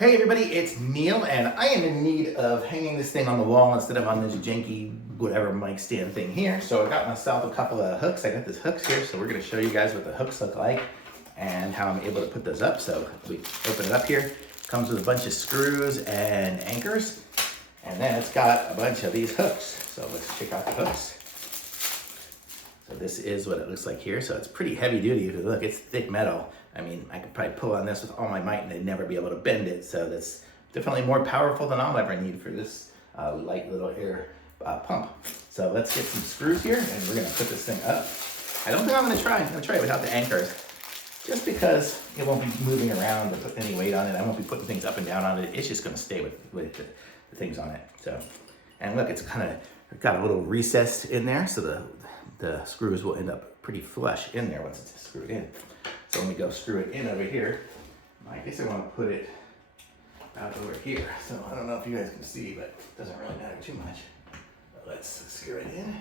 Hey everybody, it's Neil, and I am in need of hanging this thing on the wall instead of on this janky whatever mic stand thing here. So I got myself a couple of hooks. I got these hooks here, so we're going to show you guys what the hooks look like and how I'm able to put those up. So we open it up here. Comes with a bunch of screws and anchors, and then it's got a bunch of these hooks. So let's check out the hooks. So this is what it looks like here. So it's pretty heavy duty. If you look, it's thick metal. I mean, I could probably pull on this with all my might and I'd never be able to bend it. So that's definitely more powerful than I'll ever need for this light little air pump. So let's get some screws here and we're gonna put this thing up. I don't think I'm gonna try. I'm gonna try it without the anchors, just because it won't be moving around or put any weight on it. I won't be putting things up and down on it. It's just gonna stay with the things on it. So, and look, it's kind of got a little recess in there, so the screws will end up pretty flush in there once it's screwed in. So let me go screw it in over here. I guess I want to put it out over here. So I don't know if you guys can see, but it doesn't really matter too much. But let's screw it in.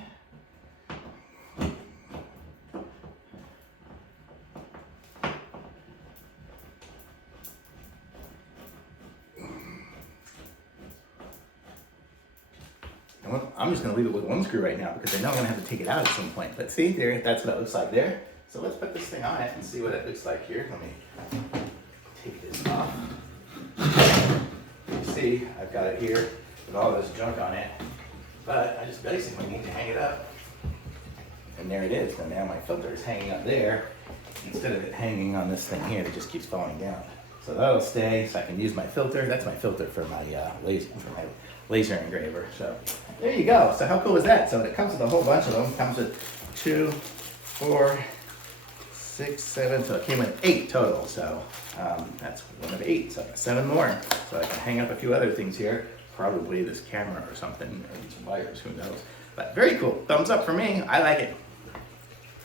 I'm just going to leave it with one screw right now because I know I'm going to have to take it out at some point. But see, there, that's what it looks like there. So let's put this thing on it and see what it looks like here. Let me take this off. You see, I've got it here with all this junk on it, but I just basically need to hang it up. And there it is. And now my filter is hanging up there instead of it hanging on this thing here that just keeps falling down. So that'll stay, so I can use my filter. That's my filter for my laser engraver. So there you go. So how cool is that? So it comes with a whole bunch of them. It comes with 2, 4, 6, 7, so it came with 8 total. So that's one of 8, so I got 7 more. So I can hang up a few other things here, probably this camera or something, or these wires, who knows. But very cool. Thumbs up for me. I like it.